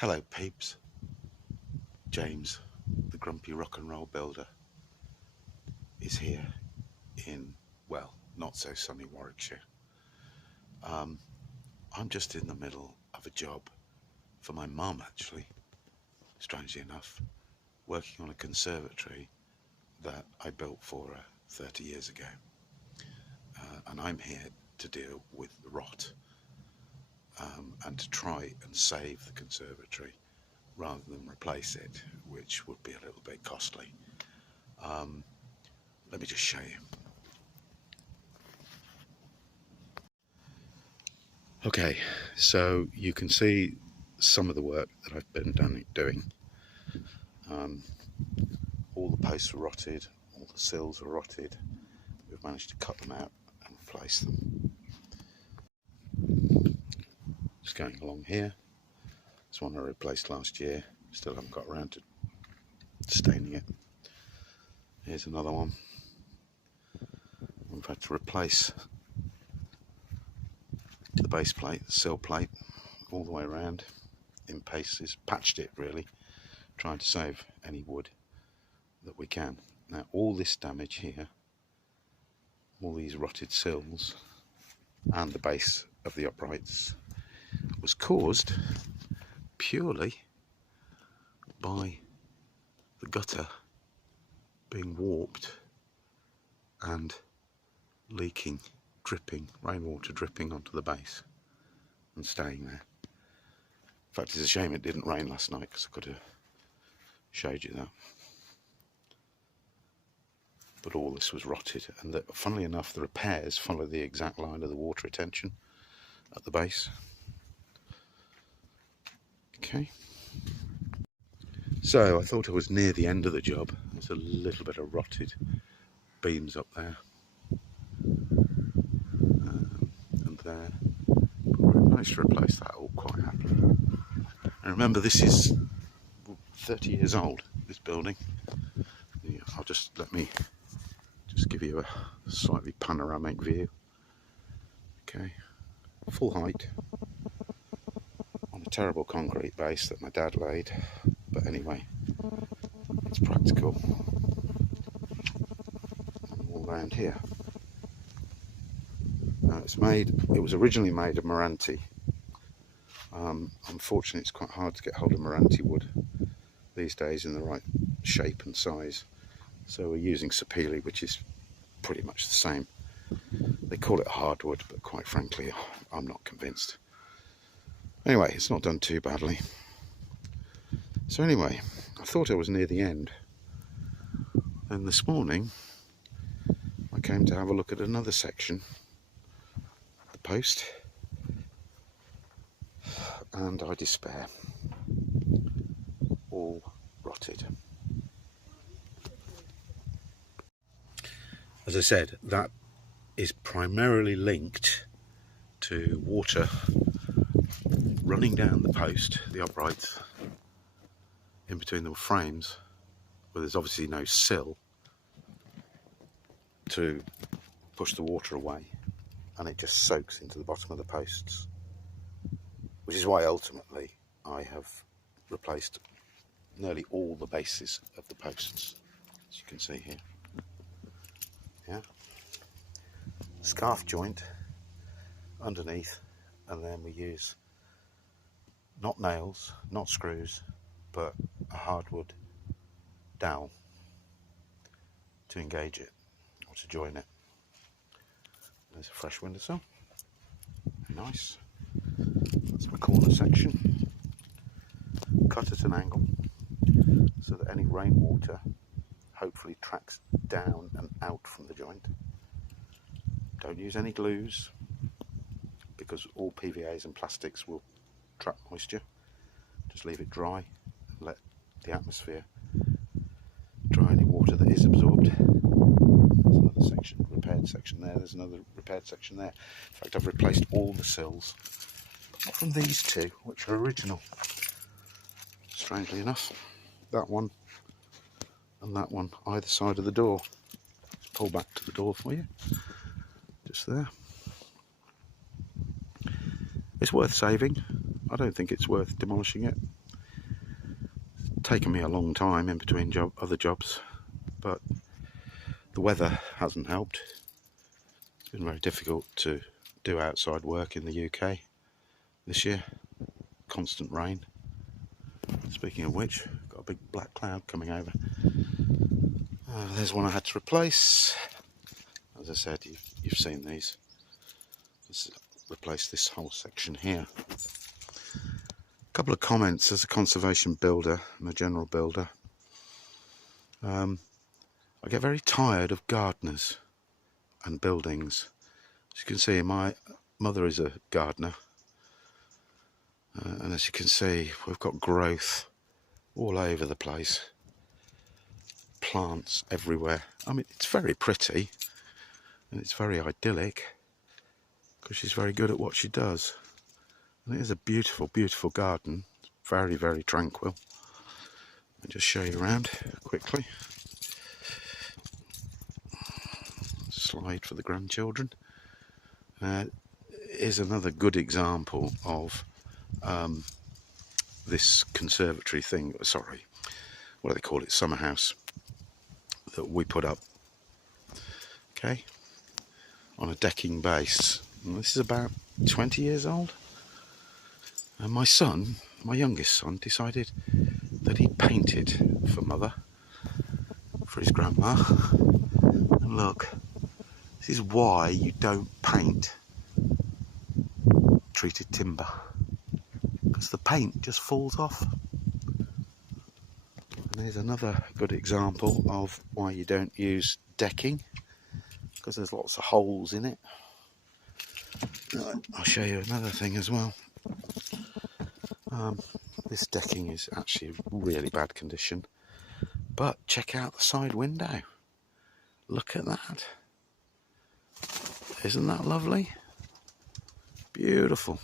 Hello peeps, James, the grumpy rock and roll builder, is here in, well, not so sunny Warwickshire. I'm just in the middle of a job for my mum actually, strangely enough, working on a conservatory that I built for her 30 years ago. And I'm here to deal with the rot and to try and save the conservatory rather than replace it, which would be a little bit costly. Let me just show you. Okay, so you can see some of the work that I've been doing. All the posts are rotted, all the sills are rotted. We've managed to cut them out and replace them. Just going along here. This one I replaced last year, still haven't got around to staining it. Here's another one. We've had to replace the base plate, the sill plate, all the way around in pieces, patched it really, trying to save any wood that we can. Now all this damage here, all these rotted sills and the base of the uprights was caused purely by the gutter being warped and leaking, dripping, rainwater dripping onto the base and staying there. In fact, it's a shame it didn't rain last night because I could have showed you that. But all this was rotted, and funnily enough the repairs follow the exact line of the water retention at the base. Okay, so I thought I was near the end of the job. There's a little bit of rotted beams up there and there, but we managed to replace that all quite happily. And remember, this is 30 years old, this building. I'll just give you a slightly panoramic view. Okay, full height on a terrible concrete base that my dad laid, but anyway, it's practical. All around here. Now it was originally made of Meranti. Unfortunately, it's quite hard to get hold of Meranti wood these days in the right shape and size, so we're using sapele, which is pretty much the same. They call it hardwood, but quite frankly I'm not convinced. Anyway, it's not done too badly. So anyway, I thought I was near the end, and this morning I came to have a look at another section, the post, and I despair. All rotted. As I said, that is primarily linked to water running down the post, the uprights, in between the frames, where there's obviously no sill to push the water away, and it just soaks into the bottom of the posts, which is why ultimately I have replaced nearly all the bases of the posts, as you can see here. Yeah, scarf joint underneath, and then we use not nails, not screws, but a hardwood dowel to engage it or to join it. There's a fresh windowsill, nice. That's my corner section, cut at an angle so that any rainwater hopefully tracks down and out from the joint. Don't use any glues, because all PVAs and plastics will trap moisture. Just leave it dry and let the atmosphere dry any water that is absorbed. There's another section, repaired section there, there's another repaired section there. In fact, I've replaced all the sills, apart from these two, which are original. Strangely enough, that one and that one either side of the door. Just pull back to the door for you, just there. It's worth saving. I don't think it's worth demolishing it. taken me a long time in between other jobs, but the weather hasn't helped. It's been very difficult to do outside work in the UK this year. Constant rain. Speaking of which, got a big black cloud coming over. There's one I had to replace. As I said, you've seen these. Let's replace this whole section here. A couple of comments as a conservation builder and a general builder. I get very tired of gardeners and buildings. As you can see, my mother is a gardener, and as you can see, we've got growth all over the place, plants everywhere. I mean, it's very pretty and it's very idyllic because she's very good at what she does, and it is a beautiful, beautiful garden. It's very, very tranquil. Let me just show you around quickly. Slide for the grandchildren. Here's another good example of this conservatory thing, sorry, what do they call it, summer house, that we put up, okay, on a decking base. And this is about 20 years old, and my son, my youngest son, decided that he'd paint it for mother, for his grandma. And look, this is why you don't paint treated timber, because the paint just falls off. And there's another good example of why you don't use decking, because there's lots of holes in it. I'll show you another thing as well. This decking is actually in really bad condition, but check out the side window. Look at that. Isn't that lovely? Beautiful.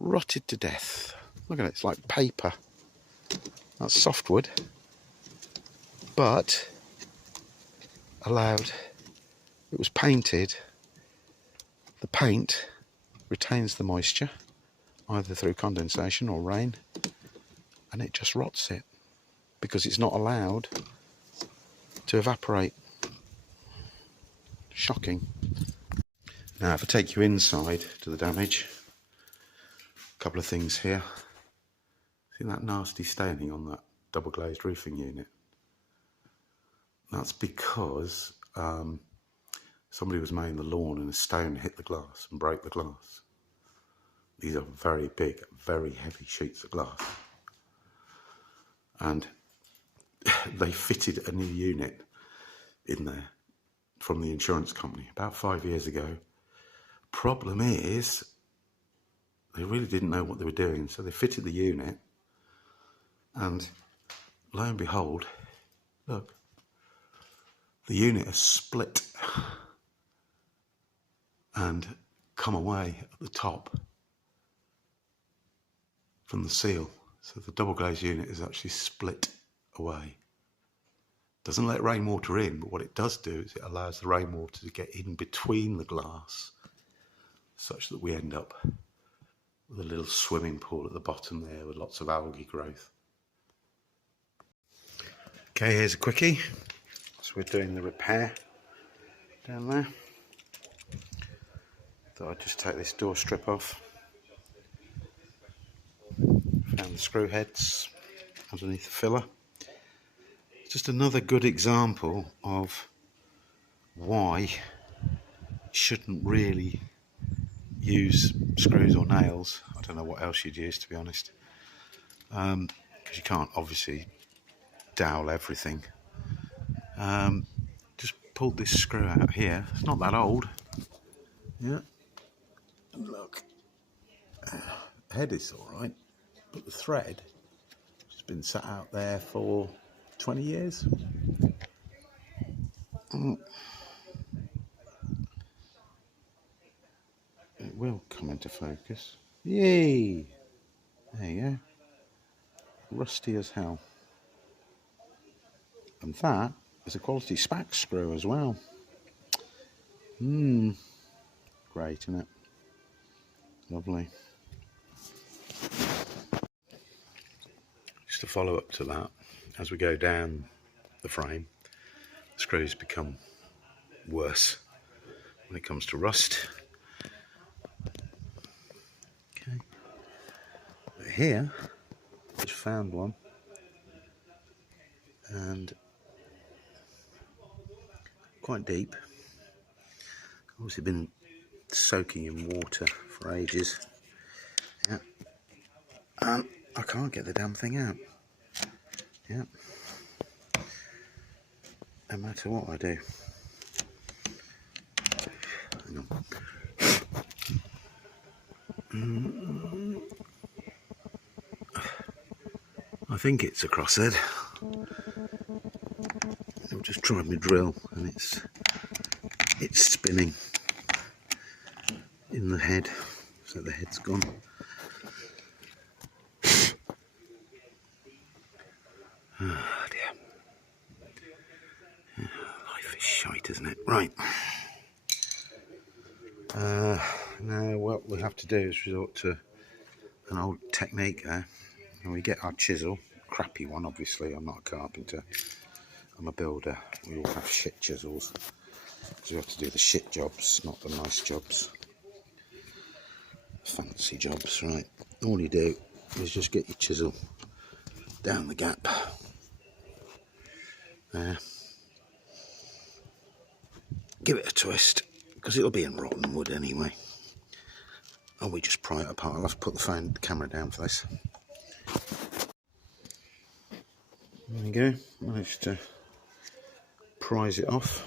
Rotted to death. Look at it, it's like paper. That's softwood, but allowed, it was painted. The paint retains the moisture either through condensation or rain, and it just rots it because it's not allowed to evaporate. Shocking. Now if I take you inside to the damage, a couple of things here. See that nasty staining on that double glazed roofing unit? That's because somebody was mowing the lawn and a stone hit the glass and broke the glass. These are very big, very heavy sheets of glass. And they fitted a new unit in there from the insurance company about 5 years ago. Problem is, they really didn't know what they were doing, so they fitted the unit, and lo and behold, look, the unit has split and come away at the top from the seal. So the double glazed unit is actually split away. Doesn't let rainwater in, but what it does do is it allows the rainwater to get in between the glass, such that we end up with a little swimming pool at the bottom there with lots of algae growth. Okay, here's a quickie. So we're doing the repair down there. Thought I'd just take this door strip off. Found the screw heads underneath the filler. Just another good example of why you shouldn't really use screws or nails. I don't know what else you'd use, to be honest, because you can't obviously dowel everything. Just pulled this screw out here. It's not that old. Yeah, look, head is all right, but the thread has been sat out there for 20 years. It will come into focus. Yay! There you go. Rusty as hell. And that is a quality spack screw as well. Great, isn't it? Lovely. just a follow up to that, as we go down the frame, the screws become worse when it comes to rust. Okay, but here I just found one, and quite deep. Obviously been soaking in water for ages. Yeah, and I can't get the damn thing out. Yeah, no matter what I do. Hang on. I think it's a crosshead. I've just tried my drill and it's spinning in the head, so the head's gone. Oh dear. Life is shite, isn't it? Right. Now what we have to do is resort to an old technique there. And we get our chisel, crappy one obviously. I'm not a carpenter, I'm a builder. We all have shit chisels, so we have to do the shit jobs, not the nice jobs. Fancy jobs, right? All you do is just get your chisel down the gap there, give it a twist, because it'll be in rotten wood anyway, and we just pry it apart. I'll have to put the camera down for this. There we go, managed to prise it off.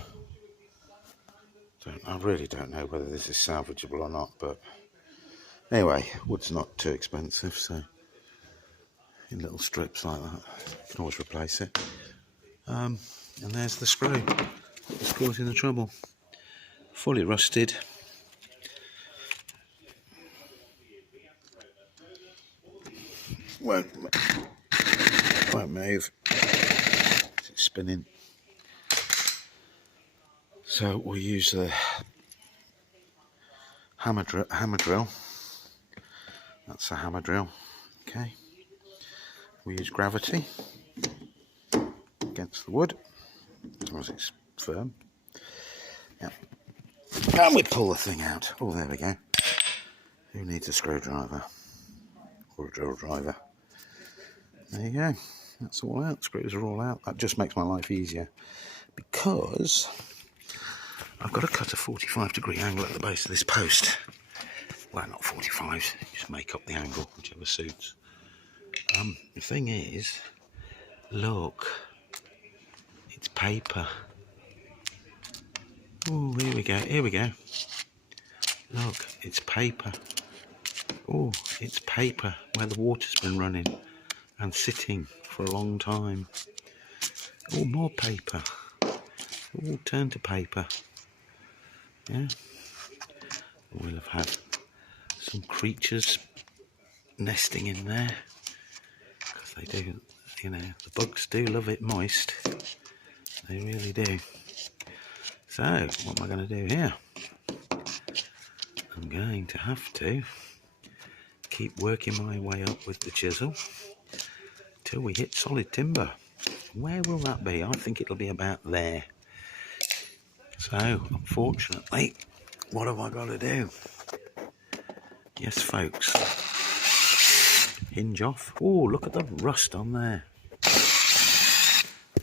I really don't know whether this is salvageable or not, but anyway, wood's not too expensive, so in little strips like that, you can always replace it. And there's the screw that's causing the trouble. Fully rusted. Won't move. It's spinning. So we'll use the hammer drill. That's a hammer drill. Okay. We use gravity against the wood, as long as it's firm. Yeah. And we pull the thing out. Oh, there we go. Who needs a screwdriver or a drill driver? There you go. That's all out. Screws are all out. That just makes my life easier, because I've got to cut a 45-degree angle at the base of this post. Well, not 45, just make up the angle, whichever suits. The thing is, look, it's paper. Oh, here we go. Look, it's paper. Oh, it's paper where the water's been running and sitting for a long time. Oh, more paper. Oh, turn to paper. Yeah. We'll have had some creatures nesting in there, because they do, you know, the bugs do love it moist. They really do. So, what am I going to do here? I'm going to have to keep working my way up with the chisel till we hit solid timber. Where will that be? I think it'll be about there. So, unfortunately, what have I got to do? Yes, folks. Hinge off. Oh, look at the rust on there.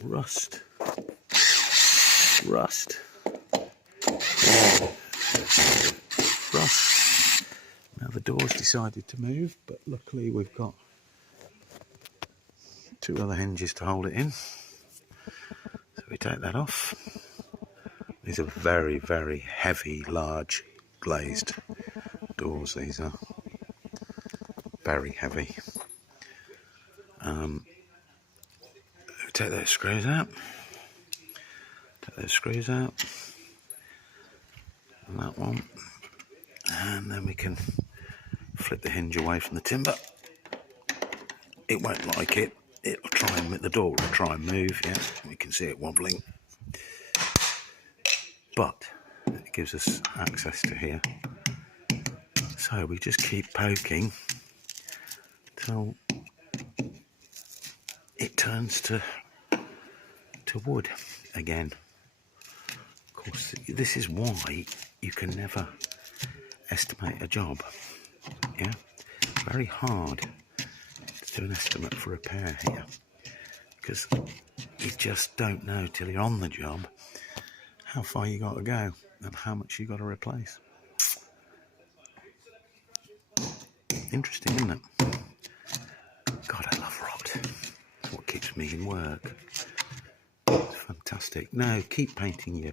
Rust. Now the door's decided to move, but luckily we've got two other hinges to hold it in. So we take that off. These are very, very heavy, large glazed doors. These are very heavy. Take those screws out. And that one. And then we can flip the hinge away from the timber. It won't like it. It'll try and, the door will try and move. Yeah, we can see it wobbling. But it gives us access to here. So we just keep poking till turns to wood again. Of course, this is why you can never estimate a job. Yeah, very hard to do an estimate for repair here, because you just don't know till you're on the job how far you got to go and how much you got to replace. Interesting, isn't it? God, I love rot. It's what keeps me in work. It's fantastic. Now, keep painting your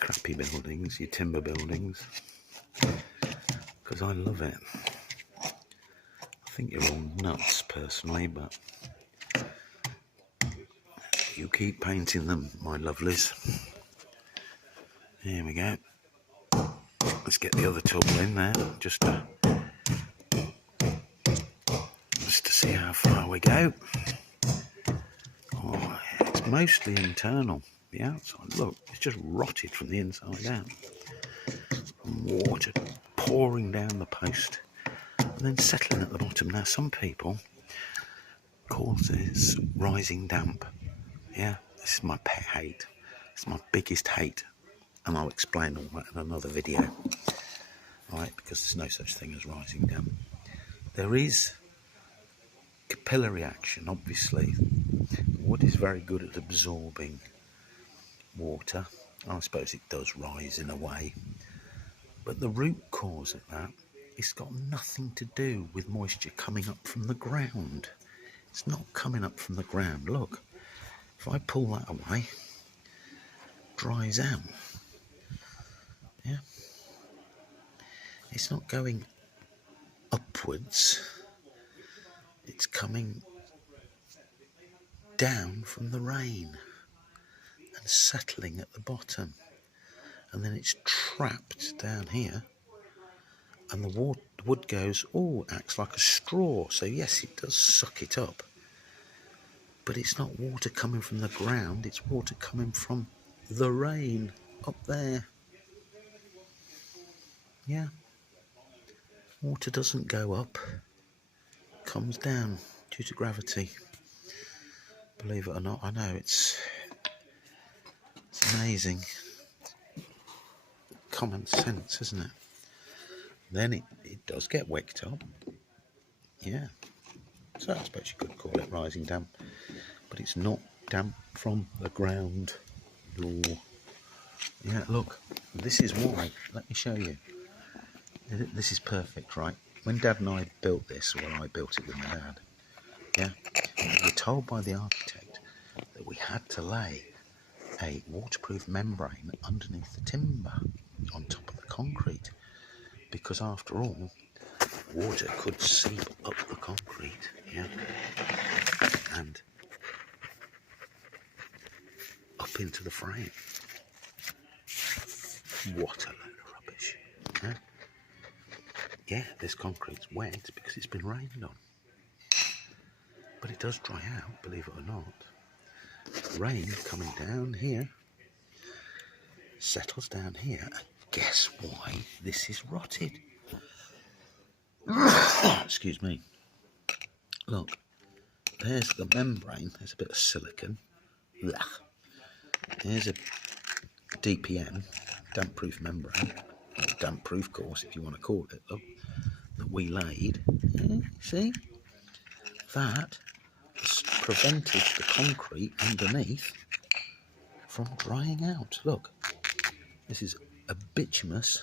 crappy buildings, your timber buildings, because I love it. I think you're all nuts, personally, but you keep painting them, my lovelies. Here we go. Let's get the other tool in there, just to see how far we go. Oh, it's mostly internal. The outside, look, it's just rotted from the inside out. Water pouring down the post and then settling at the bottom. Now, some people call this rising damp. Yeah, this is my pet hate. It's my biggest hate, and I'll explain all that in another video. Right, because there's no such thing as rising damp. There is capillary action, obviously. Wood is very good at absorbing water. I suppose it does rise in a way. But the root cause of that, it's got nothing to do with moisture coming up from the ground. It's not coming up from the ground. Look, if I pull that away, it dries out. Yeah. It's not going upwards. It's coming down from the rain and settling at the bottom. And then it's trapped down here. And the wood goes, oh, acts like a straw. So yes, it does suck it up. But it's not water coming from the ground. It's water coming from the rain up there. Yeah. Water doesn't go up. It comes down due to gravity. Believe it or not, I know it's amazing. Common sense, isn't it? Then it does get wicked up. Yeah. So I suppose you could call it rising damp. But it's not damp from the ground. Or, yeah, look. This is why. Let me show you. This is perfect, right? When Dad and I built this, well, I built it with my dad. Yeah. We were told by the architect that we had to lay a waterproof membrane underneath the timber on top of the concrete, because after all, water could seep up the concrete, yeah, and up into the frame. What a load of rubbish. Huh? Yeah, this concrete's wet because it's been rained on, but it does dry out, believe it or not. Rain coming down here settles down here, and guess why this is rotted? Excuse me. Look, there's the membrane. There's a bit of silicon. There's a DPM, damp-proof membrane, or damp-proof course, if you want to call it. Look, that we laid. See, that has prevented the concrete underneath from drying out. Look, this is a bituminous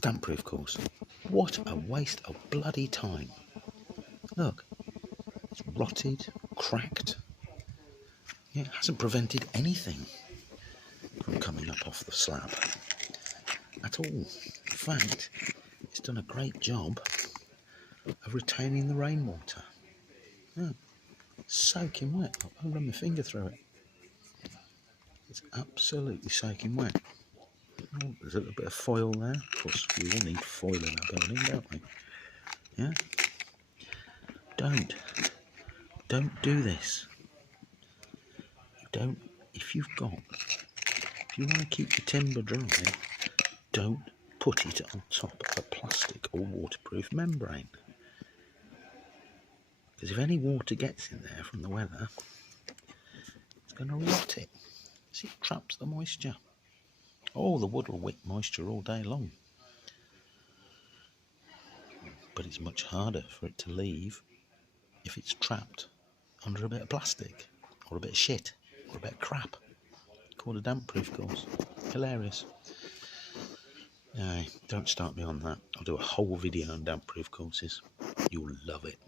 damp-proof course. What a waste of bloody time. Look, it's rotted, cracked. Yeah, it hasn't prevented anything from coming up off the slab at all. In fact, it's done a great job of retaining the rainwater. Yeah, soaking wet. I'll run my finger through it. It's absolutely soaking wet. Oh, there's a little bit of foil there. Of course, we all need foil in our building, don't we? Yeah. Don't do this. If you want to keep your timber dry, don't put it on top of a plastic or waterproof membrane. Because if any water gets in there from the weather, it's going to rot it. See, it traps the moisture. Oh, the wood will wick moisture all day long. But it's much harder for it to leave if it's trapped under a bit of plastic, or a bit of shit, or a bit of crap. Called a damp proof course. Hilarious. Anyway, don't start me on that. I'll do a whole video on damp proof courses. You'll love it.